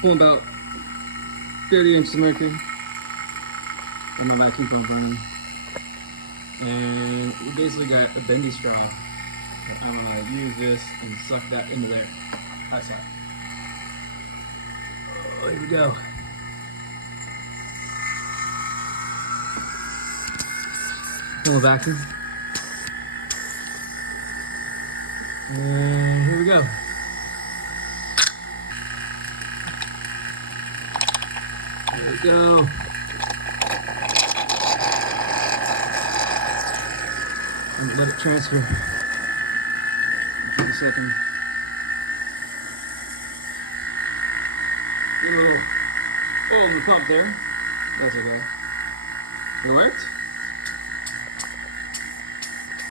pulling about 30 inches of mercury. Get my vacuum pump running. And we basically got a bendy straw. So I'm gonna use this and suck that into there. That's that. Oh, here we go. Pull a vacuum. And here we go. There we go. And let it transfer. Give it a second. Get a little oil in the pump there. That's okay. It worked?